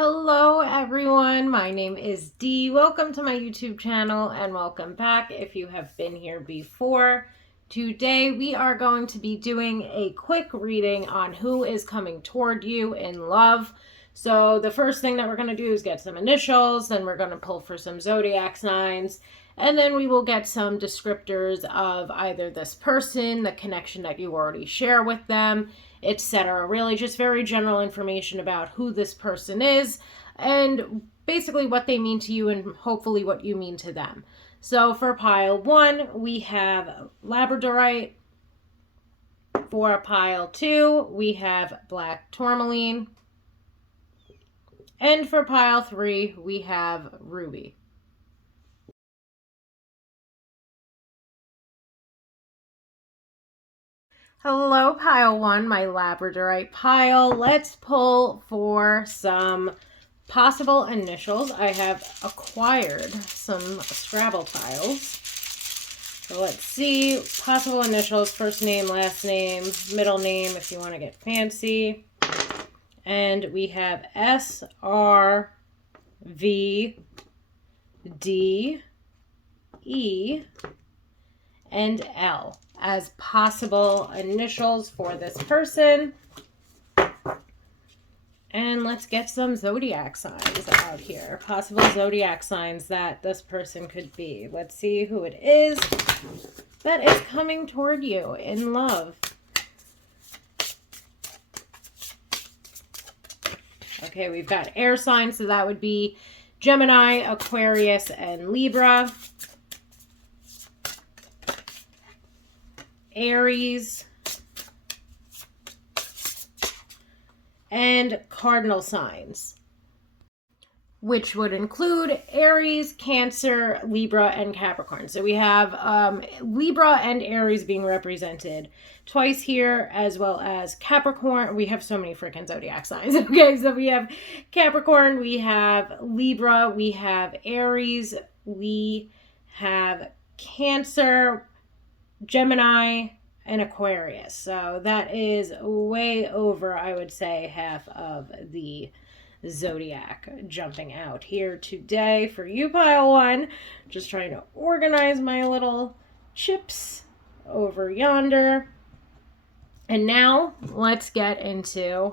Hello everyone, my name is Dee. Welcome to my YouTube channel and welcome back if you have been here before. Today we are going to be doing a quick reading on who is coming toward you in love. So the first thing that we're going to do is get some initials, then we're going to pull for some zodiac signs, and then we will get some descriptors of either this person, the connection that you already share with them, etc. Really just very general information about who this person is and basically what they mean to you and hopefully what you mean to them. So for pile 1, we have Labradorite. For pile 2, we have Black Tourmaline. And for pile 3, we have Ruby. Hello, pile 1, my Labradorite pile. Let's pull for some possible initials. I have acquired some Scrabble tiles. So let's see. Possible initials, first name, last name, middle name if you want to get fancy. And we have S, R, V, D, E, and L as possible initials for this person. And let's get some zodiac signs out here. Possible zodiac signs that this person could be. Let's see who it is that is coming toward you in love. Okay, we've got air signs, so that would be Gemini, Aquarius, and Libra. Aries, and cardinal signs, which would include Aries, Cancer, Libra, and Capricorn. So we have Libra and Aries being represented twice here, as well as Capricorn. We have so many freaking zodiac signs. Okay, so we have Capricorn, we have Libra, we have Aries, we have Cancer, Gemini, and Aquarius. So that is way over, I would say, half of the zodiac jumping out here today for you, pile 1. Just trying to organize my little chips over yonder. And now let's get into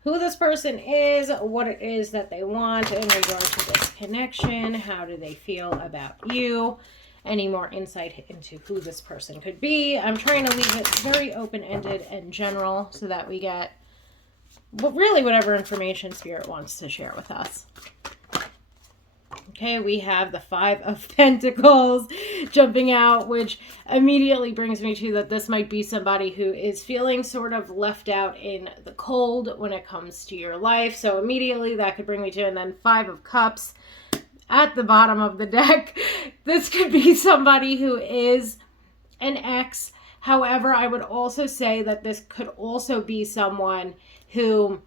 who this person is, what it is that they want in regard to this connection, how do they feel about you, any more insight into who this person could be. I'm trying to leave it very open-ended and general so that we get really whatever information Spirit wants to share with us. Okay, we have the 5 of Pentacles jumping out, which immediately brings me to that this might be somebody who is feeling sort of left out in the cold when it comes to your life. So immediately that could bring me to, and then 5 of Cups at the bottom of the deck. This could be somebody who is an ex. However, I would also say that this could also be someone who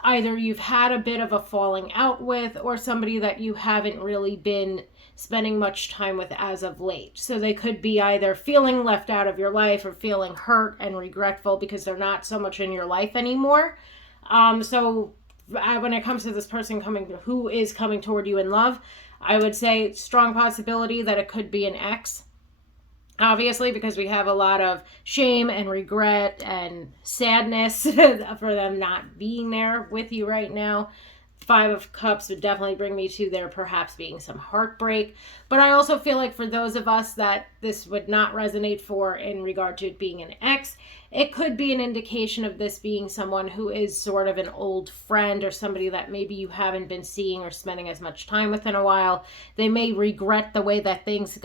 either you've had a bit of a falling out with or somebody that you haven't really been spending much time with as of late. So they could be either feeling left out of your life or feeling hurt and regretful because they're not so much in your life anymore. When it comes to this person who is coming toward you in love, I would say strong possibility that it could be an ex. Obviously, because we have a lot of shame and regret and sadness for them not being there with you right now. 5 of Cups would definitely bring me to there perhaps being some heartbreak. But I also feel like for those of us that this would not resonate for in regard to it being an ex, it could be an indication of this being someone who is sort of an old friend or somebody that maybe you haven't been seeing or spending as much time with in a while. They may regret the way that things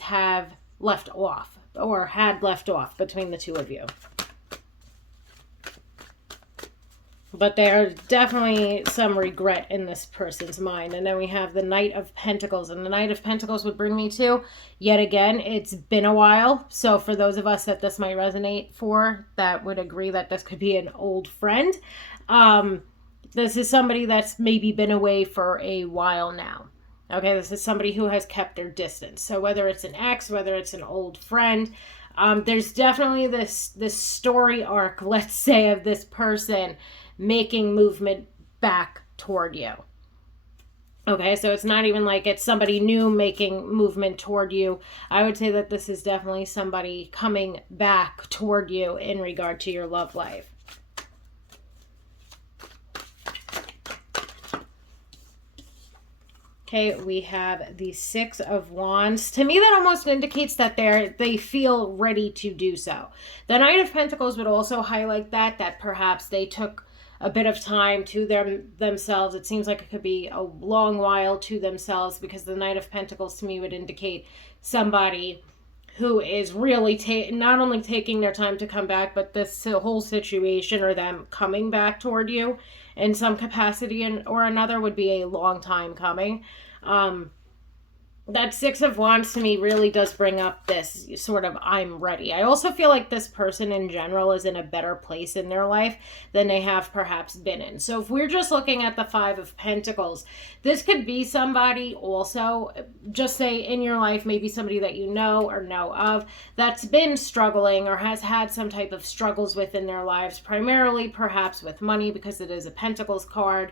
have left off or had left off between the two of you. But there's definitely some regret in this person's mind. And then we have the Knight of Pentacles. And the Knight of Pentacles would bring me to, yet again, it's been a while. So for those of us that this might resonate for, that would agree that this could be an old friend. This is somebody that's maybe been away for a while now. Okay, this is somebody who has kept their distance. So whether it's an ex, whether it's an old friend, there's definitely this story arc, let's say, of this person making movement back toward you. Okay, so it's not even like it's somebody new making movement toward you. I would say that this is definitely somebody coming back toward you in regard to your love life. Okay, we have the Six of Wands. To me, that almost indicates that they feel ready to do so. The Knight of Pentacles would also highlight that perhaps they took a bit of time to themselves. It seems like it could be a long while to themselves, because the Knight of Pentacles to me would indicate somebody who is really not only taking their time to come back, but this whole situation or them coming back toward you in some capacity or another would be a long time coming. That Six of Wands to me really does bring up this sort of I'm ready. I also feel like this person in general is in a better place in their life than they have perhaps been in. So if we're just looking at the Five of Pentacles, this could be somebody also, just say in your life, maybe somebody that you know or know of that's been struggling or has had some type of struggles within their lives, primarily perhaps with money, because it is a Pentacles card.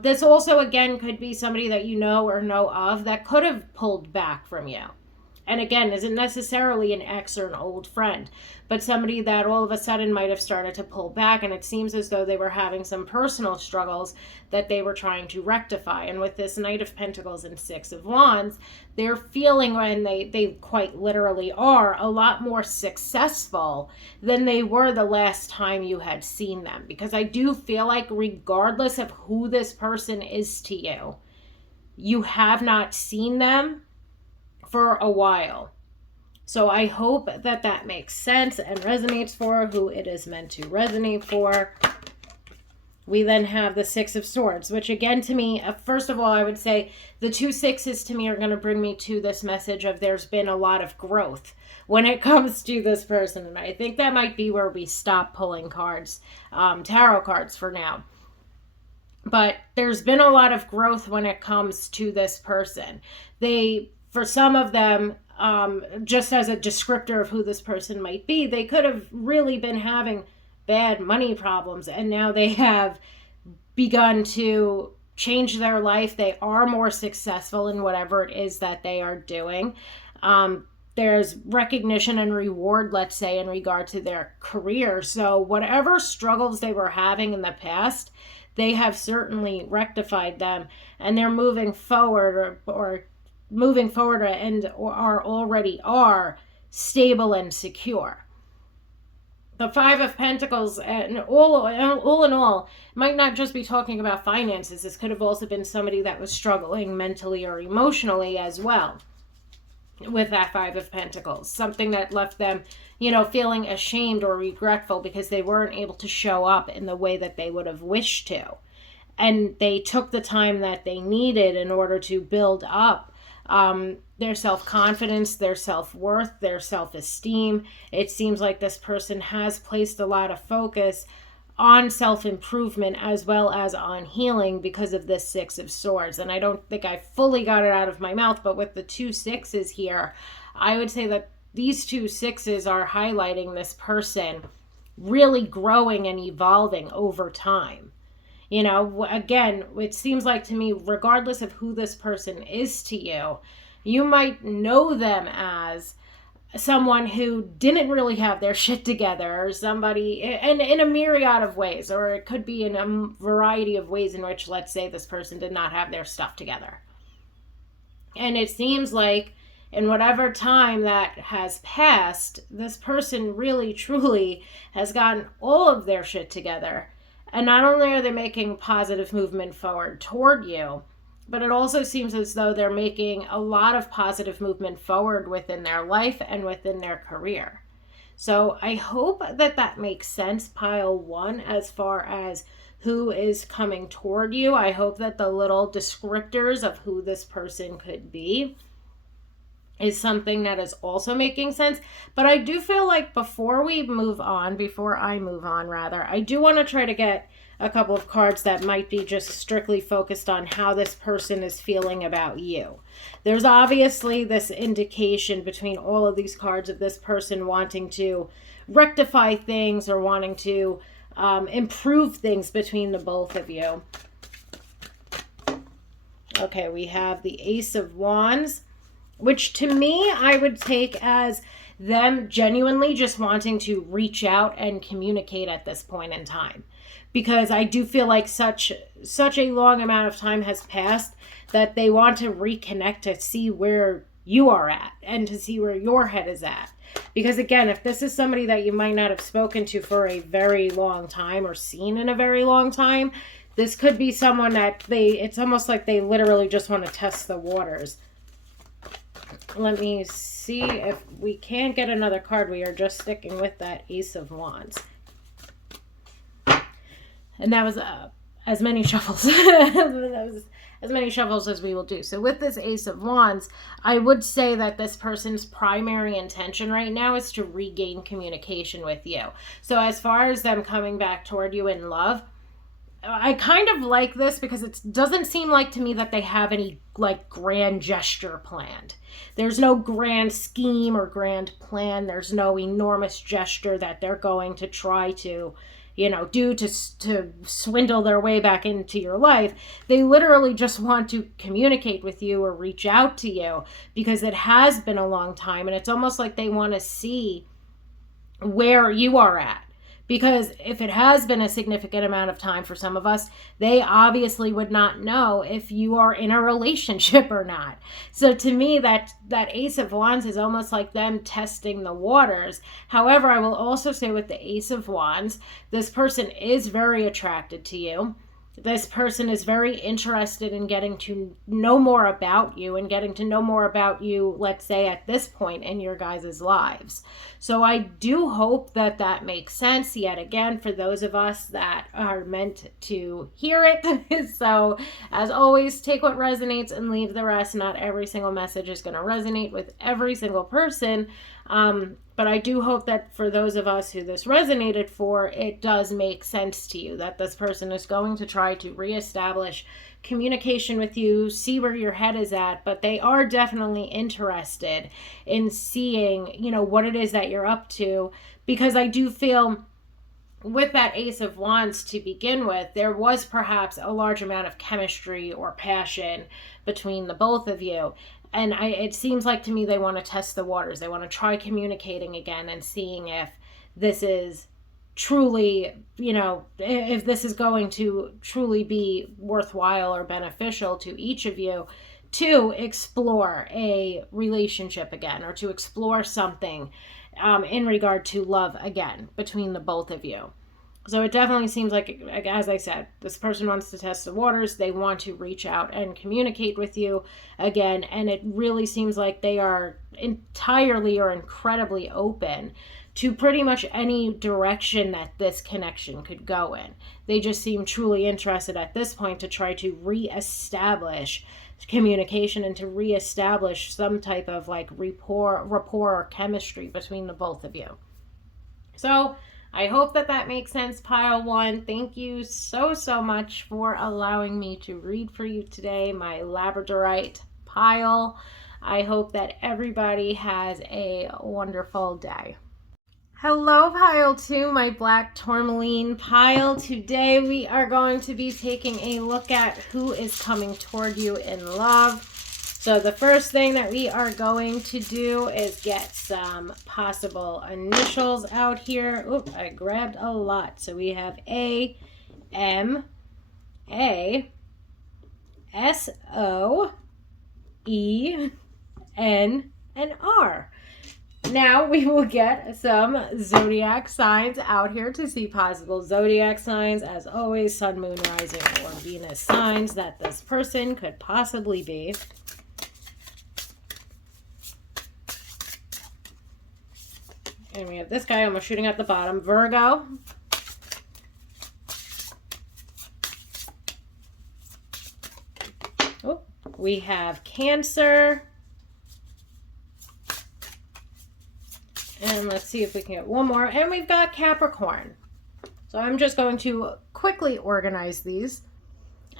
This also, again, could be somebody that you know or know of that could have pulled back from you. And again, isn't necessarily an ex or an old friend, but somebody that all of a sudden might have started to pull back, and it seems as though they were having some personal struggles that they were trying to rectify. And with this Knight of Pentacles and Six of Wands, they're feeling, and they quite literally are, a lot more successful than they were the last time you had seen them. Because I do feel like regardless of who this person is to you, you have not seen them for a while. So I hope that that makes sense and resonates for who it is meant to resonate for. We then have the Six of Swords, which again to me, first of all, I would say the two sixes to me are going to bring me to this message of there's been a lot of growth when it comes to this person. And I think that might be where we stop pulling cards, tarot cards for now. But there's been a lot of growth when it comes to this person. For some of them, just as a descriptor of who this person might be, they could have really been having bad money problems, and now they have begun to change their life. They are more successful in whatever it is that they are doing. There's recognition and reward, let's say, in regard to their career. So whatever struggles they were having in the past, they have certainly rectified them, and they're moving forward or moving forward and already are stable and secure. The Five of Pentacles, and all in all, might not just be talking about finances. This could have also been somebody that was struggling mentally or emotionally as well with that Five of Pentacles. Something that left them, feeling ashamed or regretful because they weren't able to show up in the way that they would have wished to. And they took the time that they needed in order to build up their self-confidence, their self-worth, their self-esteem. It seems like this person has placed a lot of focus on self-improvement as well as on healing because of this Six of Swords. And I don't think I fully got it out of my mouth, but with the two sixes here, I would say that these two sixes are highlighting this person really growing and evolving over time. Again, it seems like to me, regardless of who this person is to you, you might know them as someone who didn't really have their shit together, or somebody, and in a myriad of ways, or it could be in a variety of ways in which, let's say, this person did not have their stuff together. And it seems like in whatever time that has passed, this person really, truly has gotten all of their shit together. And not only are they making positive movement forward toward you, but it also seems as though they're making a lot of positive movement forward within their life and within their career. So I hope that that makes sense, pile one, as far as who is coming toward you. I hope that the little descriptors of who this person could be is something that is also making sense. But I do feel like before I move on, I do want to try to get a couple of cards that might be just strictly focused on how this person is feeling about you. There's obviously this indication between all of these cards of this person wanting to rectify things or wanting to improve things between the both of you. Okay, we have the Ace of Wands, which to me I would take as them genuinely just wanting to reach out and communicate at this point in time, because I do feel like such a long amount of time has passed that they want to reconnect to see where you are at and to see where your head is at. Because again, if this is somebody that you might not have spoken to for a very long time or seen in a very long time, this could be someone that it's almost like they literally just want to test the waters. Let me see if we can get another card. We are just sticking with that Ace of Wands. And that was as many shuffles. That was as many shuffles as we will do. So with this Ace of Wands, I would say that this person's primary intention right now is to regain communication with you. So as far as them coming back toward you in love, I kind of like this because it doesn't seem like to me that they have any like grand gesture planned. There's no grand scheme or grand plan. There's no enormous gesture that they're going to try to, do to swindle their way back into your life. They literally just want to communicate with you or reach out to you because it has been a long time, and it's almost like they want to see where you are at. Because if it has been a significant amount of time for some of us, they obviously would not know if you are in a relationship or not. So to me, that Ace of Wands is almost like them testing the waters. However, I will also say with the Ace of Wands, this person is very attracted to you. This person is very interested in getting to know more about you and getting to know more about you, let's say, at this point in your guys' lives. So I do hope that that makes sense yet again for those of us that are meant to hear it. So as always, take what resonates and leave the rest. Not every single message is going to resonate with every single person. But I do hope that for those of us who this resonated for, it does make sense to you that this person is going to try to reestablish communication with you, see where your head is at, but they are definitely interested in seeing, what it is that you're up to, because I do feel with that Ace of Wands to begin with, there was perhaps a large amount of chemistry or passion between the both of you. And it seems like to me they want to test the waters. They want to try communicating again and seeing if this is truly, if this is going to truly be worthwhile or beneficial to each of you to explore a relationship again or to explore something in regard to love again between the both of you. So it definitely seems like, as I said, this person wants to test the waters. They want to reach out and communicate with you again. And it really seems like they are entirely or incredibly open to pretty much any direction that this connection could go in. They just seem truly interested at this point to try to reestablish communication and to reestablish some type of like rapport or chemistry between the both of you. So I hope that makes sense, Pile 1. Thank you so much for allowing me to read for you today, my Labradorite pile. I hope that everybody has a wonderful day. Hello, Pile 2, my Black Tourmaline pile. Today we are going to be taking a look at who is coming toward you in love. So the first thing that we are going to do is get some possible initials out here. Oop, I grabbed a lot. So we have A, M, A, S, O, E, N, and R. Now we will get some zodiac signs out here to see possible zodiac signs. As always, sun, moon, rising, or Venus signs that this person could possibly be. And we have this guy almost shooting at the bottom, Virgo. Oh, we have Cancer. And let's see if we can get one more. And we've got Capricorn. So I'm just going to quickly organize these.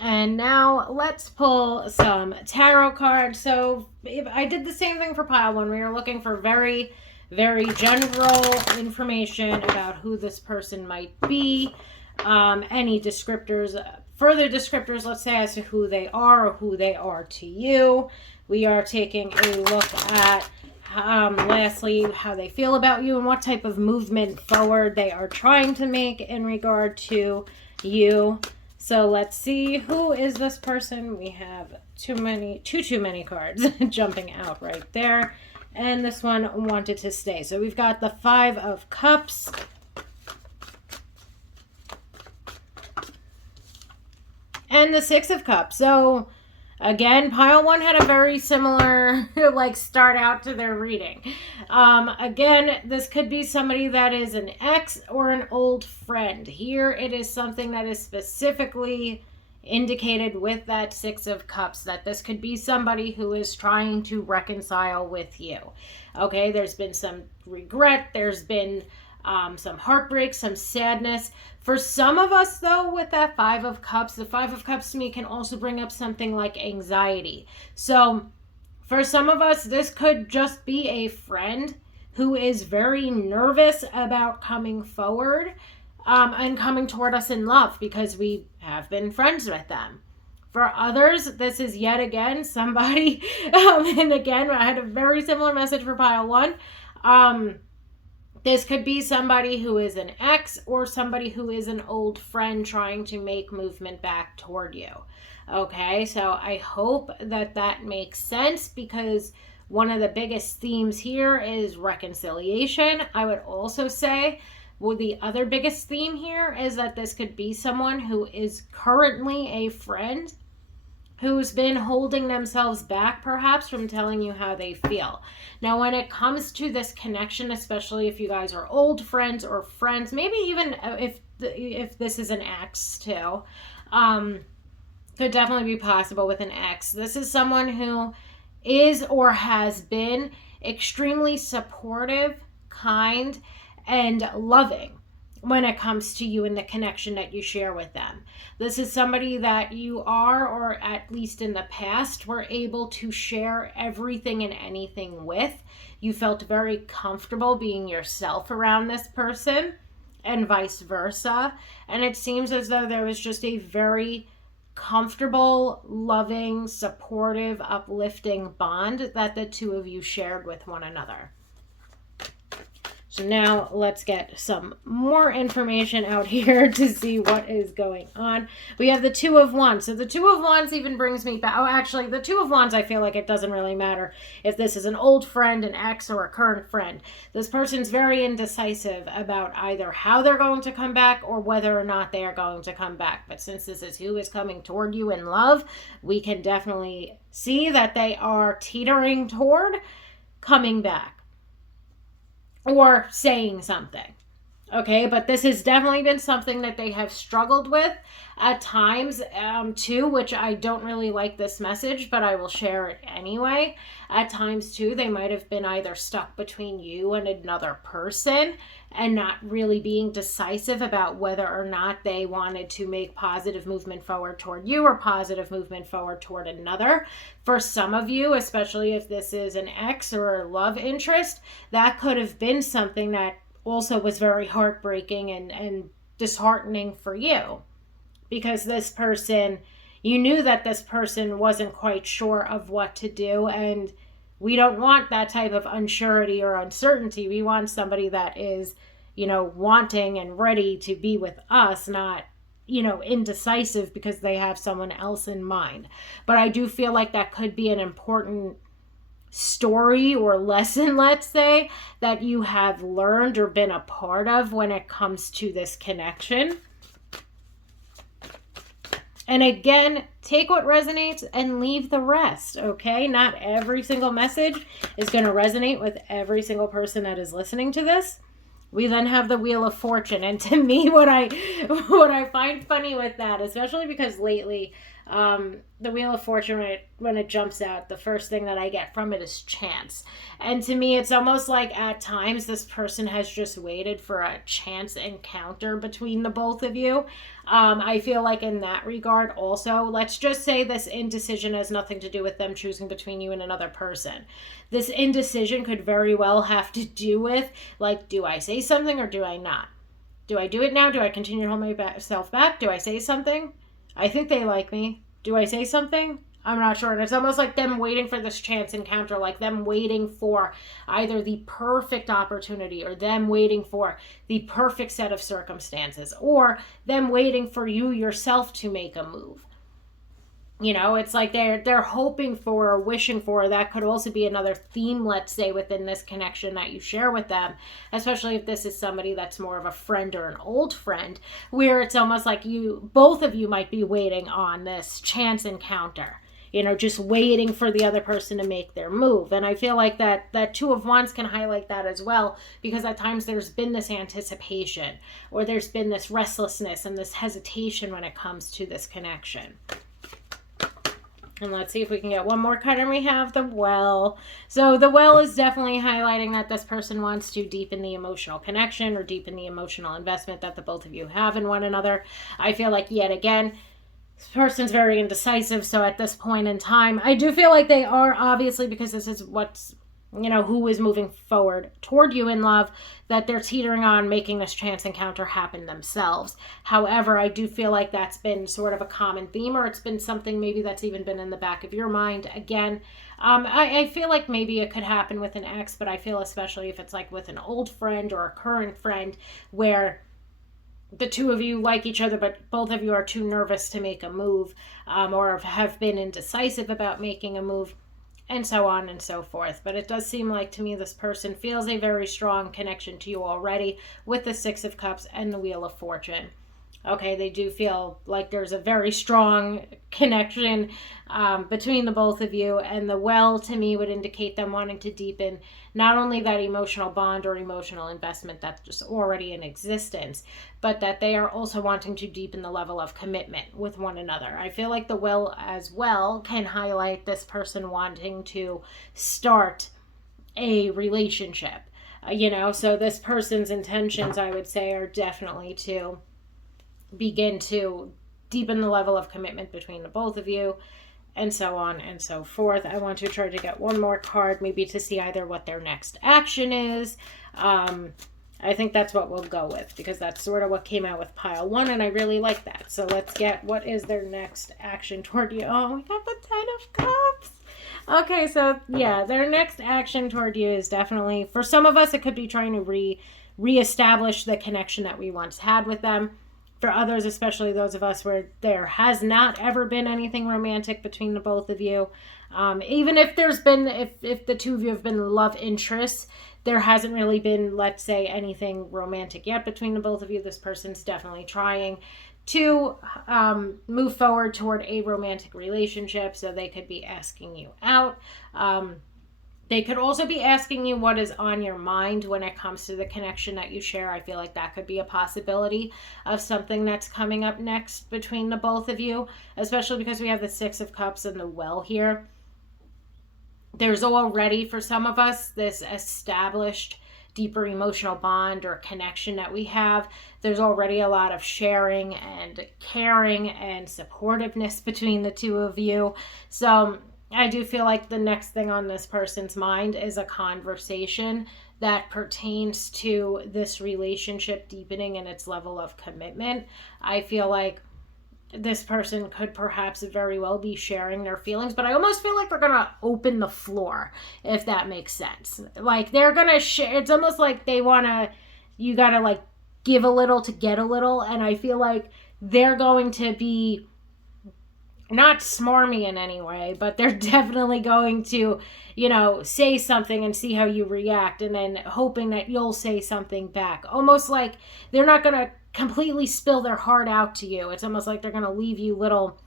And now let's pull some tarot cards. So if I did the same thing for pile 1. We were looking for very general information about who this person might be, any descriptors further descriptors, let's say, as to who they are or who they are to you. We are taking a look at, lastly, how they feel about you and what type of movement forward they are trying to make in regard to you. So let's see, who is this person? We have too many cards jumping out right there. And this one wanted to stay. So we've got the Five of Cups. And the Six of Cups. So again, pile one had a very similar start out to their reading. Again, this could be somebody that is an ex or an old friend. Here it is something that is specifically indicated with that Six of Cups, that this could be somebody who is trying to reconcile with you. Okay, there's been some regret, there's been some heartbreak, some sadness. For some of us, though, with that Five of Cups, the Five of Cups to me can also bring up something like anxiety. So for some of us, this could just be a friend who is very nervous about coming forward and coming toward us in love because we have been friends with them. For others, this is yet again somebody, and again, I had a very similar message for pile one. This could be somebody who is an ex or somebody who is an old friend trying to make movement back toward you. Okay, so I hope that that makes sense, because one of the biggest themes here is reconciliation. I would also say, well, the other biggest theme here is that this could be someone who is currently a friend who's been holding themselves back perhaps from telling you how they feel. Now, when it comes to this connection, especially if you guys are old friends or friends, maybe even if this is an ex too, could definitely be possible with an ex. This is someone who is or has been extremely supportive, kind, and loving when it comes to you and the connection that you share with them. This is somebody that you are, or at least in the past, were able to share everything and anything with. You felt very comfortable being yourself around this person, and vice versa. And it seems as though there was just a very comfortable, loving, supportive, uplifting bond that the two of you shared with one another. So now let's get some more information out here to see what is going on. We have the Two of Wands. So the Two of Wands even brings me back. Oh, actually, the Two of Wands, I feel like it doesn't really matter if this is an old friend, an ex, or a current friend. This person's very indecisive about either how they're going to come back or whether or not they are going to come back. But since this is who is coming toward you in love, we can definitely see that they are teetering toward coming back or saying something. Okay, but this has definitely been something that they have struggled with at times too, which I don't really like this message, but I will share it anyway. At times too, they might have been either stuck between you and another person and not really being decisive about whether or not they wanted to make positive movement forward toward you or positive movement forward toward another. For some of you, especially if this is an ex or a love interest, that could have been something that also was very heartbreaking and disheartening for you, because this person, you knew that this person wasn't quite sure of what to do, and we don't want that type of unsurety or uncertainty. We want somebody that is, wanting and ready to be with us, not, indecisive because they have someone else in mind. But I do feel like that could be an important story or lesson, let's say, that you have learned or been a part of when it comes to this connection. And again, take what resonates and leave the rest, okay? Not every single message is going to resonate with every single person that is listening to this. We then have the Wheel of Fortune. And to me, what I find funny with that, especially because lately, the Wheel of Fortune, when it jumps out, the first thing that I get from it is chance. And to me, it's almost like at times this person has just waited for a chance encounter between the both of you. I feel like in that regard also, let's just say this indecision has nothing to do with them choosing between you and another person. This indecision could very well have to do with, do I say something or do I not? Do I do it now? Do I continue to hold myself back? Do I say something? I think they like me. Do I say something? I'm not sure. And it's almost like them waiting for this chance encounter, like them waiting for either the perfect opportunity or them waiting for the perfect set of circumstances or them waiting for you yourself to make a move. You know, it's like they're hoping for or wishing for. That could also be another theme, let's say, within this connection that you share with them, especially if this is somebody that's more of a friend or an old friend, where it's almost like both of you might be waiting on this chance encounter, you know, just waiting for the other person to make their move. And I feel like that Two of Wands can highlight that as well, because at times there's been this anticipation or there's been this restlessness and this hesitation when it comes to this connection. And let's see if we can get one more card, and we have the Well. So the Well is definitely highlighting that this person wants to deepen the emotional connection or deepen the emotional investment that the both of you have in one another. I feel like, yet again, this person's very indecisive. So at this point in time, I do feel like they are, obviously, because this is what's, you know, who is moving forward toward you in love, that they're teetering on making this chance encounter happen themselves. However, I do feel like that's been sort of a common theme, or it's been something maybe that's even been in the back of your mind. Again, I feel like maybe it could happen with an ex, but I feel especially if it's like with an old friend or a current friend where the two of you like each other, but both of you are too nervous to make a move, or have been indecisive about making a move, and so on and so forth. But it does seem like to me this person feels a very strong connection to you already with the Six of Cups and the Wheel of Fortune. Okay, they do feel like there's a very strong connection between the both of you, and the Well to me would indicate them wanting to deepen not only that emotional bond or emotional investment that's just already in existence, but that they are also wanting to deepen the level of commitment with one another. I feel like the Well as well can highlight this person wanting to start a relationship, you know, so this person's intentions, I would say, are definitely to begin to deepen the level of commitment between the both of you, and so on and so forth. I want to try to get one more card, maybe to see either what their next action is. I think that's what we'll go with, because that's sort of what came out with pile one, and I really like that. So let's get, what is their next action toward you? Oh, we got the Ten of Cups. Okay, so yeah, their next action toward you is definitely, for some of us, it could be trying to reestablish the connection that we once had with them. For others, especially those of us where there has not ever been anything romantic between the both of you, even if there's been, if the two of you have been love interests, there hasn't really been, let's say, anything romantic yet between the both of you. This person's definitely trying to move forward toward a romantic relationship, so they could be asking you out. They could also be asking you what is on your mind when it comes to the connection that you share. I feel like that could be a possibility of something that's coming up next between the both of you, especially because we have the Six of Cups and the Well here. There's already, for some of us, this established deeper emotional bond or connection that we have. There's already a lot of sharing and caring and supportiveness between the two of you. So I do feel like the next thing on this person's mind is a conversation that pertains to this relationship deepening and its level of commitment. I feel like this person could perhaps very well be sharing their feelings, but I almost feel like they're going to open the floor, if that makes sense. Like they're going to share. It's almost like they want to, you got to like give a little to get a little. And I feel like they're going to be not smarmy in any way, but they're definitely going to, you know, say something and see how you react, and then hoping that you'll say something back. Almost like they're not going to completely spill their heart out to you. It's almost like they're going to leave you little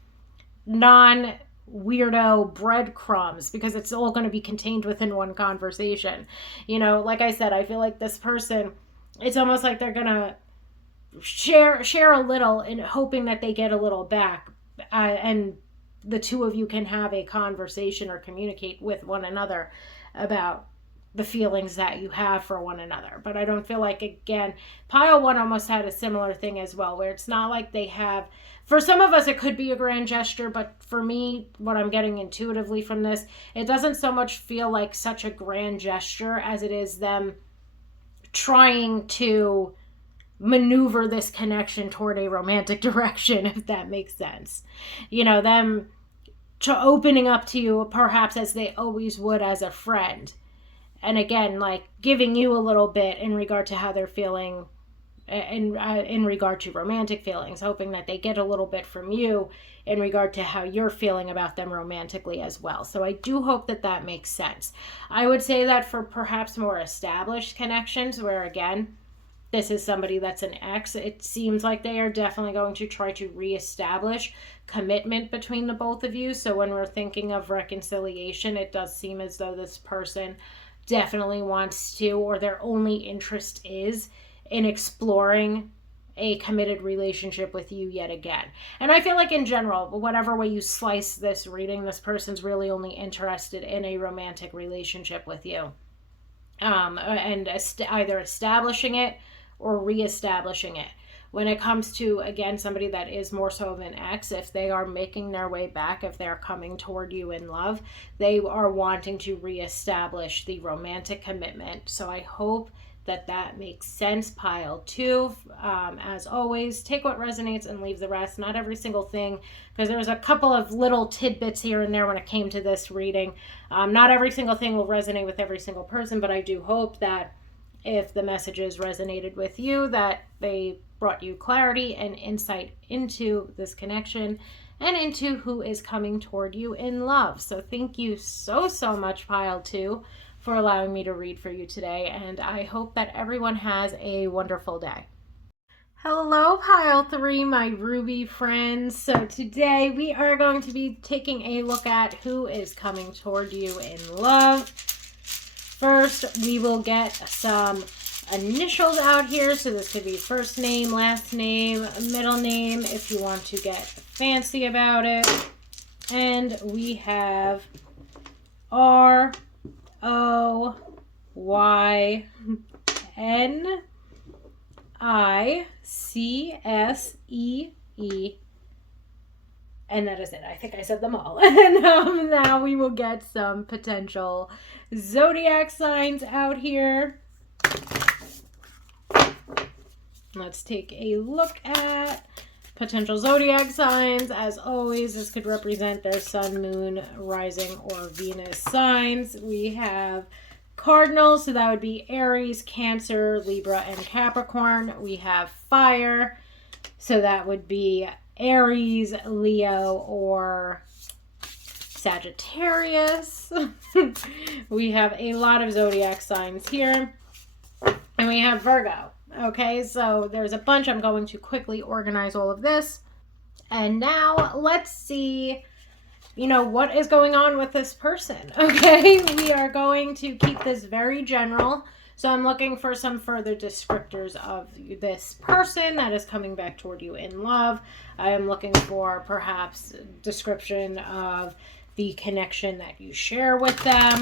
non-weirdo breadcrumbs, because it's all going to be contained within one conversation. You know, like I said, I feel like this person, it's almost like they're going to share a little and hoping that they get a little back. And the two of you can have a conversation or communicate with one another about the feelings that you have for one another. But I don't feel like, again, pile one almost had a similar thing as well, where it's not like they have, for some of us it could be a grand gesture, but for me, what I'm getting intuitively from this, it doesn't so much feel like such a grand gesture as it is them trying to maneuver this connection toward a romantic direction, if that makes sense. Them opening up to you perhaps as they always would as a friend. And again, like giving you a little bit in regard to how they're feeling in regard to romantic feelings, hoping that they get a little bit from you in regard to how you're feeling about them romantically as well. So I do hope that makes sense. I would say that for perhaps more established connections, where again, this is somebody that's an ex, it seems like they are definitely going to try to reestablish commitment between the both of you. So when we're thinking of reconciliation, it does seem as though this person definitely wants to, or their only interest is in exploring a committed relationship with you yet again. And I feel like in general, whatever way you slice this reading, this person's really only interested in a romantic relationship with you. And either establishing it or reestablishing it. When it comes to, again, somebody that is more so of an ex, if they are making their way back, if they're coming toward you in love, they are wanting to reestablish the romantic commitment. So I hope that makes sense, pile 2. As always, take what resonates and leave the rest. Not every single thing, because there's a couple of little tidbits here and there when it came to this reading. Not every single thing will resonate with every single person, but I do hope that if the messages resonated with you, that they brought you clarity and insight into this connection and into who is coming toward you in love. So thank you so much, pile 2, for allowing me to read for you today, and I hope that everyone has a wonderful day. Hello, pile 3, my Ruby friends. So today we are going to be taking a look at who is coming toward you in love. First, we will get some initials out here. So this could be first name, last name, middle name, if you want to get fancy about it. And we have R-O-Y-N-I-C-S-E-E. And that is it. I think I said them all. And now we will get some potential zodiac signs out here. Let's take a look at potential zodiac signs. As always, this could represent their sun, moon, rising, or Venus signs. We have cardinals, so that would be Aries, Cancer, Libra, and Capricorn. We have fire, so that would be Aries, Leo, or Sagittarius. We have a lot of zodiac signs here. And we have Virgo. Okay, so there's a bunch. I'm going to quickly organize all of this. And now let's see, what is going on with this person. Okay, we are going to keep this very general. So I'm looking for some further descriptors of this person that is coming back toward you in love. I am looking for perhaps description of the connection that you share with them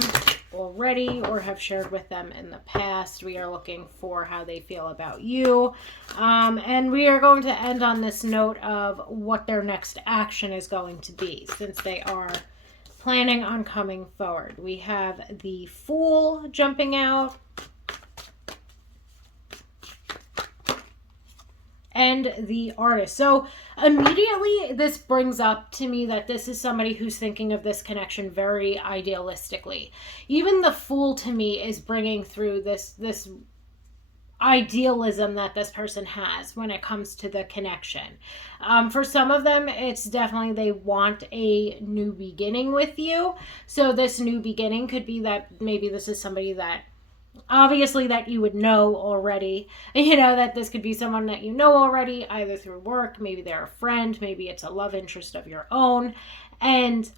already or have shared with them in the past. We are looking for how they feel about you. And we are going to end on this note of what their next action is going to be, since they are planning on coming forward. We have the Fool jumping out. And the Artist. So immediately this brings up to me that this is somebody who's thinking of this connection very idealistically. Even the Fool to me is bringing through this idealism that this person has when it comes to the connection. For some of them, it's definitely they want a new beginning with you. So this new beginning could be that maybe this is somebody that obviously that you would know already, that this could be someone that you know already, either through work, maybe they're a friend, maybe it's a love interest of your own, and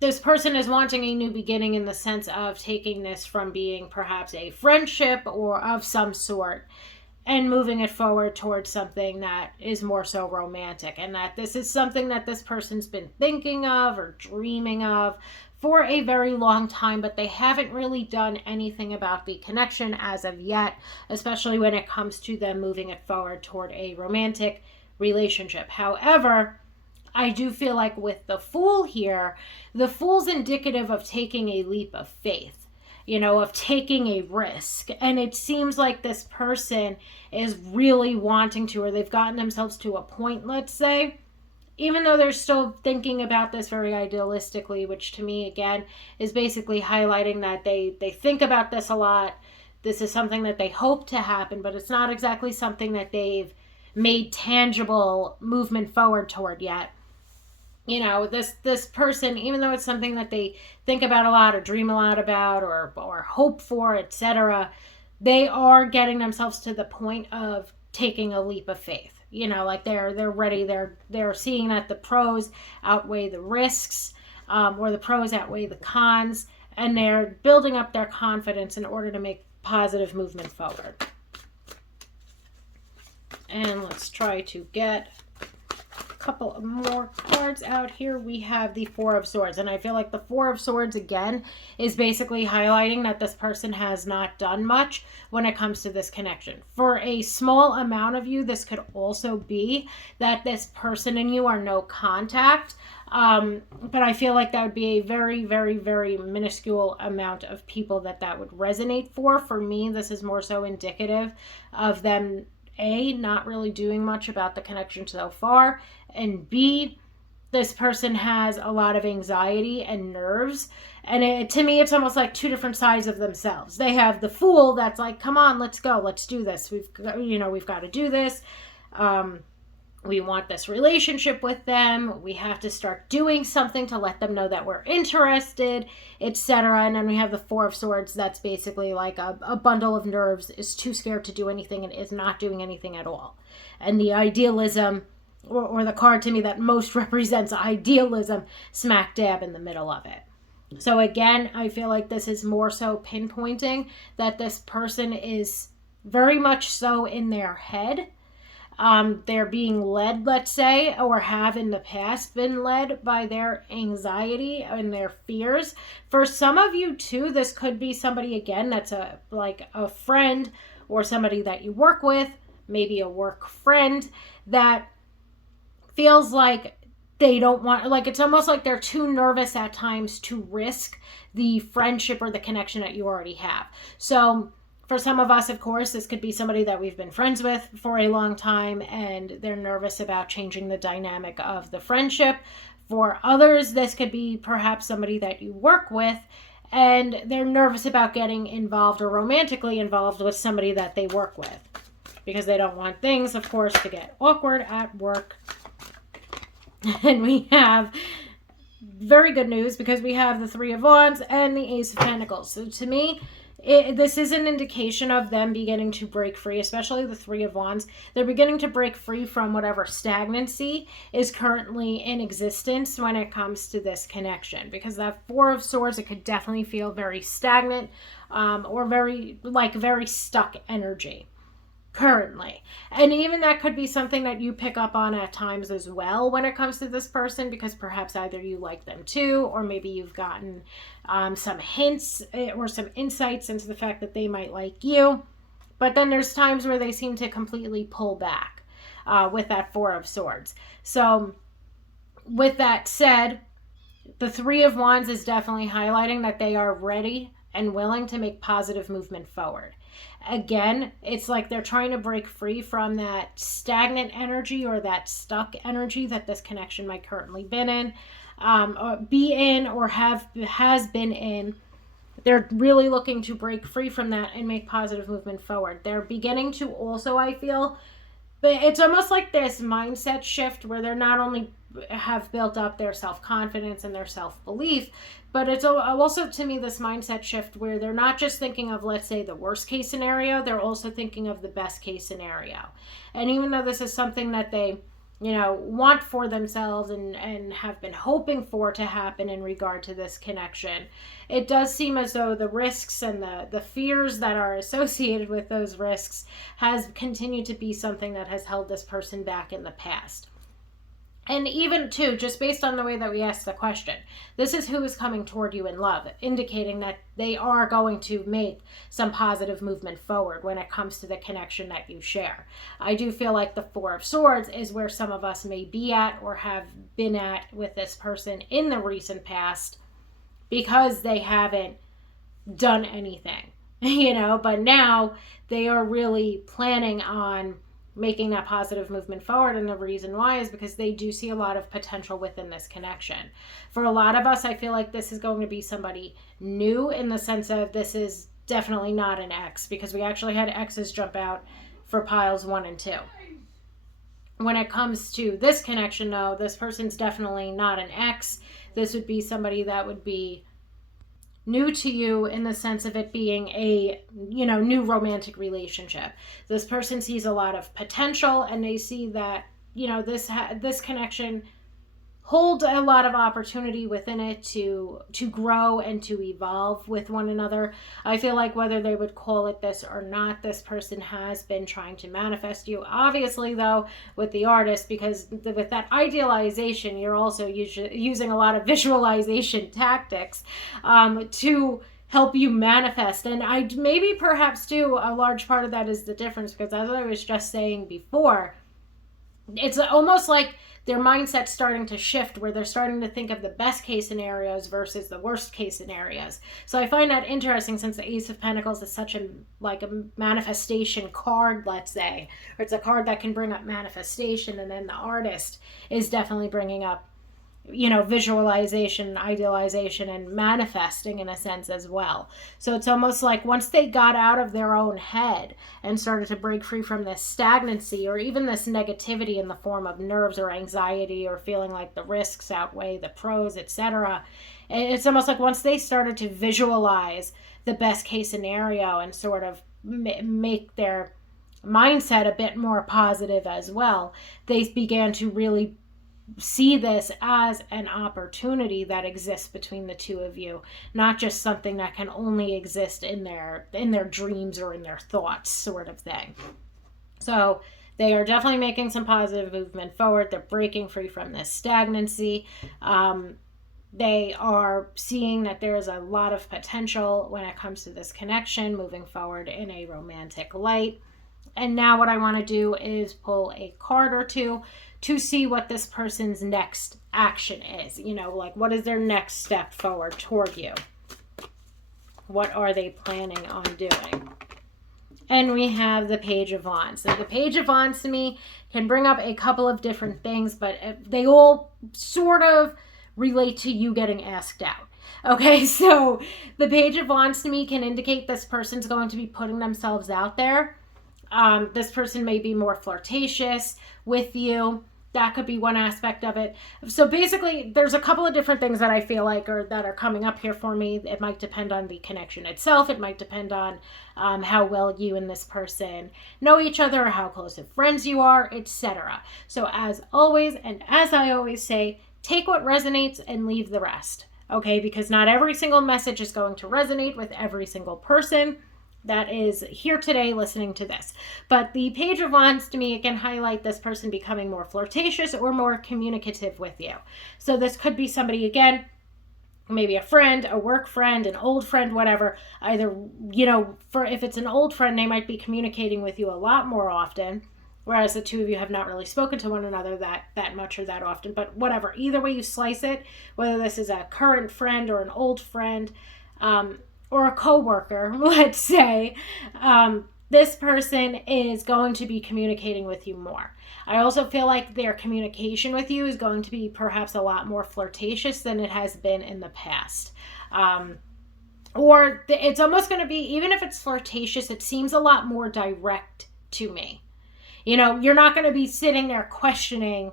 this person is wanting a new beginning in the sense of taking this from being perhaps a friendship or of some sort and moving it forward towards something that is more so romantic, and that this is something that this person's been thinking of or dreaming of for a very long time, but they haven't really done anything about the connection as of yet, especially when it comes to them moving it forward toward a romantic relationship. However, I do feel like with the Fool here, the Fool's indicative of taking a leap of faith. of taking a risk. And it seems like this person is really wanting to, or they've gotten themselves to a point, let's say, even though they're still thinking about this very idealistically, which to me, again, is basically highlighting that they think about this a lot. This is something that they hope to happen, but it's not exactly something that they've made tangible movement forward toward yet. This person, even though it's something that they think about a lot or dream a lot about or hope for, etc., they are getting themselves to the point of taking a leap of faith. Like they're ready. They're seeing that the pros outweigh the risks, or the pros outweigh the cons, and they're building up their confidence in order to make positive movement forward. And let's try to get a couple of more cards out here. We have the Four of Swords, and I feel like the Four of Swords again is basically highlighting that this person has not done much when it comes to this connection. For a small amount of you, this could also be that this person and you are no contact, but I feel like that would be a very, very, very minuscule amount of people that would resonate for. For me, this is more so indicative of them not really doing much about the connection so far, and B, this person has a lot of anxiety and nerves, and to me it's almost like two different sides of themselves. They have the fool that's like, come on, let's go, let's do this, we've got to do this, we want this relationship with them, we have to start doing something to let them know that we're interested, etc. And then we have the Four of Swords that's basically like a bundle of nerves, is too scared to do anything and is not doing anything at all. And the idealism, or the card to me that most represents idealism, smack dab in the middle of it. So again, I feel like this is more so pinpointing that this person is very much so in their head. They're being led, let's say, or have in the past been led by their anxiety and their fears. For some of you too, this could be somebody, again, that's like a friend or somebody that you work with, maybe a work friend, that feels like they don't want, like it's almost like they're too nervous at times to risk the friendship or the connection that you already have. So for some of us, of course, this could be somebody that we've been friends with for a long time and they're nervous about changing the dynamic of the friendship. For others, this could be perhaps somebody that you work with and they're nervous about getting involved or romantically involved with somebody that they work with because they don't want things, of course, to get awkward at work. And we have very good news because we have the Three of Wands and the Ace of Pentacles. So to me, this is an indication of them beginning to break free, especially the Three of Wands. They're beginning to break free from whatever stagnancy is currently in existence when it comes to this connection. Because that Four of Swords, it could definitely feel very stagnant, or very stuck energy currently. And even that could be something that you pick up on at times as well when it comes to this person, because perhaps either you like them too, or maybe you've gotten some hints or some insights into the fact that they might like you. But then there's times where they seem to completely pull back with that Four of Swords. So with that said, the Three of Wands is definitely highlighting that they are ready and willing to make positive movement forward. Again, it's like they're trying to break free from that stagnant energy or that stuck energy that this connection might currently been in, or be in, or has been in. They're really looking to break free from that and make positive movement forward. They're beginning to also, I feel, but it's almost like this mindset shift where they're not only have built up their self-confidence and their self-belief, but it's also, to me, this mindset shift where they're not just thinking of, let's say, the worst case scenario, they're also thinking of the best case scenario. And even though this is something that they, want for themselves and have been hoping for to happen in regard to this connection, it does seem as though the risks and the fears that are associated with those risks has continued to be something that has held this person back in the past. And even too, just based on the way that we asked the question, this is who is coming toward you in love, indicating that they are going to make some positive movement forward when it comes to the connection that you share. I do feel like the Four of Swords is where some of us may be at or have been at with this person in the recent past, because they haven't done anything, but now they are really planning on making that positive movement forward. And the reason why is because they do see a lot of potential within this connection. For a lot of us, I feel like this is going to be somebody new, in the sense of this is definitely not an ex, because we actually had exes jump out for piles 1 and 2. When it comes to this connection, though, this person's definitely not an ex. This would be somebody that would be new to you, in the sense of it being a new romantic relationship. This person sees a lot of potential, and they see that this connection holds a lot of opportunity within it to grow and to evolve with one another. I feel like whether they would call it this or not, this person has been trying to manifest you. Obviously, though, with the artist, because with that idealization, you're also using a lot of visualization tactics to help you manifest. And I maybe perhaps too, a large part of that is the difference, because as I was just saying before, it's almost like their mindset's starting to shift, where they're starting to think of the best case scenarios versus the worst case scenarios. So I find that interesting, since the Ace of Pentacles is such a manifestation card, let's say, or it's a card that can bring up manifestation, and then the artist is definitely bringing up visualization, idealization, and manifesting in a sense as well. So it's almost like once they got out of their own head and started to break free from this stagnancy, or even this negativity in the form of nerves or anxiety, or feeling like the risks outweigh the pros, etc., it's almost like once they started to visualize the best case scenario and sort of make their mindset a bit more positive as well, they began to really see this as an opportunity that exists between the two of you, not just something that can only exist in their dreams or in their thoughts, sort of thing. So they are definitely making some positive movement forward. They're breaking free from this stagnancy. They are seeing that there is a lot of potential when it comes to this connection moving forward in a romantic light. And now what I want to do is pull a card or two to see what this person's next action is. What is their next step forward toward you? What are they planning on doing? And we have the Page of Wands. So the Page of Wands to me can bring up a couple of different things, but they all sort of relate to you getting asked out. Okay, so the Page of Wands to me can indicate this person's going to be putting themselves out there. This person may be more flirtatious with you. That could be one aspect of it. So basically, there's a couple of different things that I feel like that are coming up here for me. It might depend on the connection itself. It might depend on how well you and this person know each other, or how close of friends you are, etc. So as always, and as I always say, take what resonates and leave the rest. Okay, because not every single message is going to resonate with every single person that is here today listening to this. But the Page of Wands to me, it can highlight this person becoming more flirtatious or more communicative with you. So this could be somebody, again, maybe a friend, a work friend, an old friend, whatever. Either, for if it's an old friend, they might be communicating with you a lot more often, whereas the two of you have not really spoken to one another that much or that often. But whatever, either way you slice it, whether this is a current friend or an old friend, or a coworker, let's say, this person is going to be communicating with you more. I also feel like their communication with you is going to be perhaps a lot more flirtatious than it has been in the past. Or it's almost going to be, even if it's flirtatious, it seems a lot more direct to me. You're not going to be sitting there questioning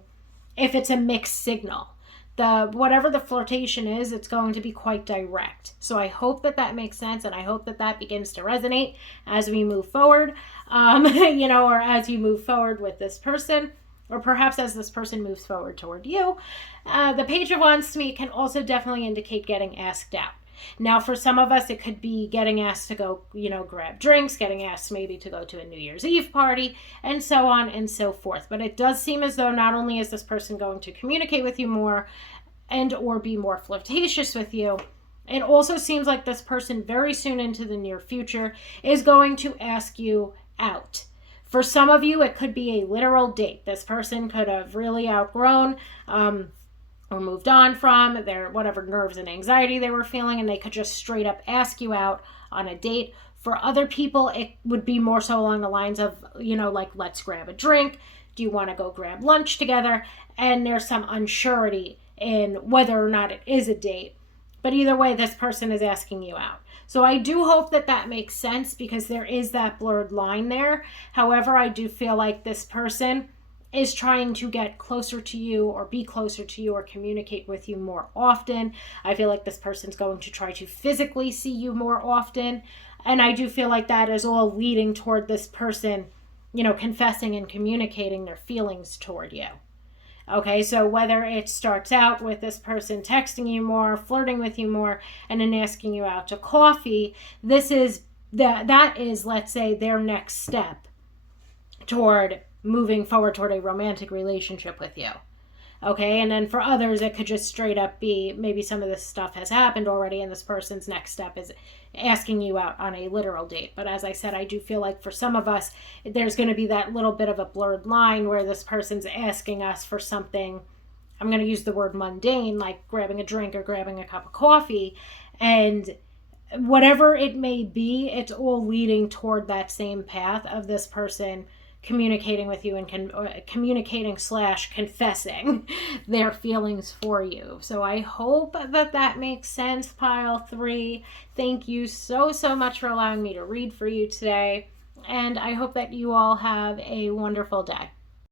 if it's a mixed signal. Whatever the flirtation is, it's going to be quite direct. So I hope that makes sense, and I hope that begins to resonate as we move forward, or as you move forward with this person, or perhaps as this person moves forward toward you. The Page of Wands to me can also definitely indicate getting asked out. Now, for some of us, it could be getting asked to go, grab drinks, getting asked maybe to go to a New Year's Eve party, and so on and so forth. But it does seem as though not only is this person going to communicate with you more and or be more flirtatious with you, it also seems like this person very soon into the near future is going to ask you out. For some of you, it could be a literal date. This person could have really outgrown or moved on from their whatever nerves and anxiety they were feeling, and they could just straight up ask you out on a date. For other people, it would be more so along the lines of, like, let's grab a drink. Do you want to go grab lunch together? And there's some unsurety in whether or not it is a date. But either way, this person is asking you out. So I do hope that that makes sense, because there is that blurred line there. However, I do feel like this person is trying to get closer to you, or be closer to you, or communicate with you more often. I feel like this person's going to try to physically see you more often. And I do feel like that is all leading toward this person, confessing and communicating their feelings toward you. Okay, so whether it starts out with this person texting you more, flirting with you more, and then asking you out to coffee, that is, let's say, their next step toward moving forward toward a romantic relationship with you. Okay, and then for others, it could just straight up be maybe some of this stuff has happened already, and this person's next step is asking you out on a literal date. But as I said, I do feel like for some of us, there's going to be that little bit of a blurred line where this person's asking us for something, I'm going to use the word mundane, like grabbing a drink or grabbing a cup of coffee, and whatever it may be, it's all leading toward that same path of this person communicating with you and communicating / confessing their feelings for you. So I hope that makes sense, pile 3. Thank you so much for allowing me to read for you today, and I hope that you all have a wonderful day.